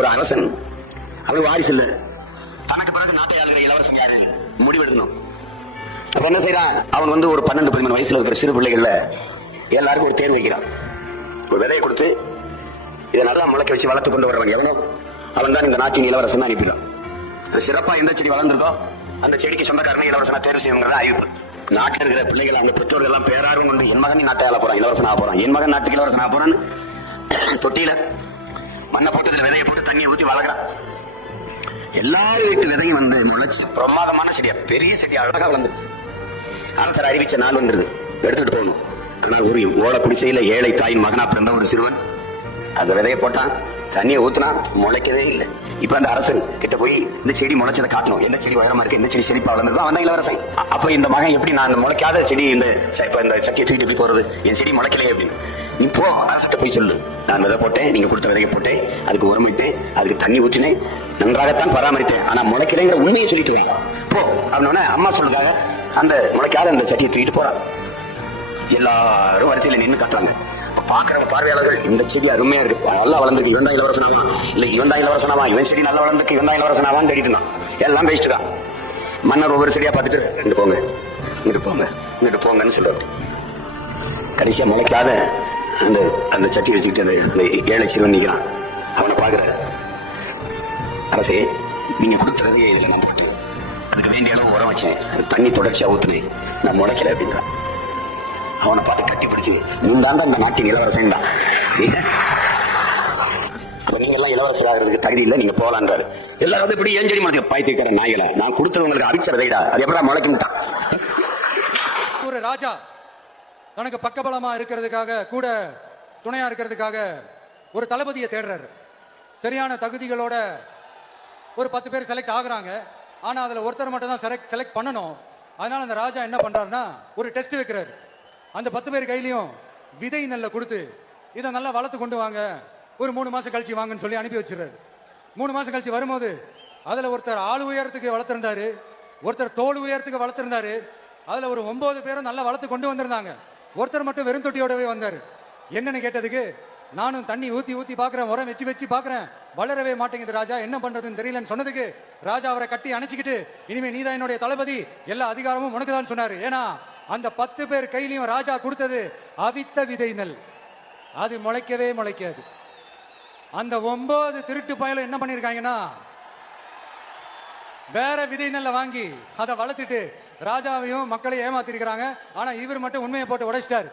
ஒரு அரசன். அவன் வாரிசு இல்ல. தனக்கு பிறகு நாட்டை ஆளுகிற இளவரசன் யாரு? முடிவெடுக்கணும். அப்ப என்ன செய்யறான் அவன் வந்து ஒரு பன்னெண்டு பதிமூணு வயசுல இருக்கிற சிறு பிள்ளைகள்ல எல்லாருக்கும் ஒரு தேர்வு வைக்கிறான். ஒரு விதையை கொடுத்து இதை நல்லா முளைக்க வச்சு வளர்த்து கொண்டு வரவன் எவனோ அவன் தான் இந்த நாட்டின் இளவரசன் அனுப்பிடுறான் அது சிறப்பா எந்த செடி வளர்ந்துருக்கோ அந்த செடிக்கு சொந்தக்காரனை இளவரசனா தேர்வு செய்யணுங்கிறத அறிவிப்பு. நாட்டில் இருக்கிற பிள்ளைகள் அந்த பெற்றோர்கள் எல்லாம் பேராரும் கொண்டு என் மகன் நாட்டை ஆள போறான் இளவரசன் போறான். என் மகன் நாட்டுக்கு இளவரசன் ஆக போறான்னு தொட்டியில மண்ணை போட்டு இதுல விதையை போட்டு தண்ணியை ஊற்றி வளர்க்குறான். எல்லாரும் வீட்டு விதையும் வந்து முளைச்சு பிரமாதமான செடியா பெரிய செடி அழகா வளர்ந்துருச்சு. அரசர் அறிவிச்ச நாள் வந்துருது. எடுத்துட்டு போகணும். ஆனால் ஒரு ஓட குடிசையில ஏழை தாயின் மகனா பிறந்த ஒரு சிறுவன். அந்த விதையை போட்டான். தண்ணியை ஊத்துனா முளைக்கவே இல்லை. இப்ப அந்த அரசன் கிட்ட போய் இந்த செடி முளைச்சதை காட்டணும். எந்த செடி உயரமா இருக்கு? எந்த செடி செழிப்பா வளர்ந்துருக்கோ அவன் தான் இளவரசன். அப்ப இந்த மகன் எப்படி நான் இந்த முளைக்காத செடி இந்த இப்ப இந்த சட்டியை தூக்கிட்டு எப்படி போறது? என் செடி முளைக்கலையே அப்படின்னு. நீ போ அரசிட்ட போய் சொல்லு. நான் விதை போட்டேன் நீங்க கொடுத்த விதையை போட்டேன். அதுக்கு உரமைத்தேன் அதுக்கு தண்ணி ஊற்றினேன் நன்றாகத்தான் பராமரித்தேன். ஆனா முளைக்கலைங்கிற உண்மையை சொல்லிட்டு வை. போ அப்படின்னா அம்மா சொல்லுக்காக அந்த முளைக்காத அந்த சட்டியை தூக்கிட்டு போறான். எல்லாரும் வரிசையில நின்னு கட்டுறாங்க. பாக்குறவங்க பார்வையாளர்கள் இந்த செடி அருமையா இருக்கு. நல்லா வளர்ந்துருக்கு. இவன் தான் இளவரசனாவா? இல்ல இவன் தான் இளவரசனாவா? இவன் செடி நல்லா வளர்ந்துருக்கு. இவன் தான் இளவரசனாவான்னு தேடிட்டு இருந்தான். எல்லாம் பேசிட்டு தான். மன்னர் ஒவ்வொரு செடியா பார்த்துட்டு இங்கிட்டு போங்க. இங்கிட்டு போங்க. இங்கிட்டு போங்கன்னு சொல்றாரு. கடைசியா முளைக்காத அந்த அந்த சட்டி வச்சுக்கிட்டு அந்த அந்த ஏழை சிறுவன் நிக்கிறான். அவனை பாக்குறாரு அரசே நீங்க கொடுத்துறதே இதில் நான் போட்டு அதுக்கு வேண்டிய அளவு உரம் வச்சேன். அது தண்ணி தொடர்ச்சியாக ஊற்றுனேன் நான் முளைக்கல அப்படின்றான். அவனை பார்த்து கட்டி பிடிச்சு நீ தான் இந்த நாட்டின் இளவரசன் தான் நீங்க எல்லாம் இளவரசர் ஆகிறதுக்கு தகுதி இல்லை நீங்க போகலான்றாரு எல்லாரும் வந்து இப்படி ஏஞ்சடி மாதிரி பாய்த்திருக்கிற நாய்களை நான் கொடுத்தது உங்களுக்கு அரிச்ச விதைடா அது எப்படா முளைக்கிட்டான் ஒரு ராஜா தனக்கு பக்கபலமா இருக்கிறதுக்காக கூட துணையா இருக்கிறதுக்காக ஒரு தளபதியை தேடுறாரு. சரியான தகுதிகளோட ஒரு பத்து பேர் செலக்ட் ஆகுறாங்க. ஆனா அதுல ஒருத்தர் மட்டும் தான் செலக்ட் செலக்ட் பண்ணணும். அதனால அந்த ராஜா என்ன பண்றாருன்னா ஒரு டெஸ்ட் வைக்கிறாரு. அந்த பத்து பேர் கையிலையும் விதை நல்ல கொடுத்து இதை நல்லா வளர்த்து கொண்டு வாங்க. ஒரு மூணு மாசம் கழிச்சு வாங்கன்னு சொல்லி அனுப்பி வச்சிடுறாரு. மூணு மாசம் கழிச்சு வரும்போது அதுல ஒருத்தர் ஆள் உயரத்துக்கு வளர்த்திருந்தாரு ஒருத்தர் தோல் உயரத்துக்கு வளர்த்திருந்தாரு அதுல ஒரு ஒன்பது பேரும் நல்லா வளர்த்து கொண்டு வந்திருந்தாங்க. ஒருத்தர் மட்டும் வெறும் தொட்டியோடவே வந்தாரு. என்னன்னு கேட்டதுக்கு நானும் தண்ணி ஊத்தி ஊத்தி பாக்குறேன் உரம் வச்சு வச்சு பாக்குறேன். வளரவே மாட்டேங்குது ராஜா. என்ன பண்றதுன்னு தெரியலன்னு சொன்னதுக்கு ராஜா அவரை கட்டி அணைச்சிக்கிட்டு இனிமே நீதான் என்னுடைய தளபதி. எல்லா அதிகாரமும் உனக்கு தான் சொன்னாரு. ஏன்னா அந்த பத்து பேர் கையிலையும் ராஜா கொடுத்தது அவித்த விதை நெல். அது முளைக்கவே முளைக்காது. அந்த ஒன்பது திருட்டு பயலும் என்ன பண்ணிருக்காங்கன்னா வேற விதை நெல்லை வாங்கி அதை வளர்த்துட்டு ராஜாவையும் மக்களையும் ஏமாத்திருக்கிறாங்க. ஆனா இவர் மட்டும் உண்மையை போட்டு உடைச்சிட்டாரு.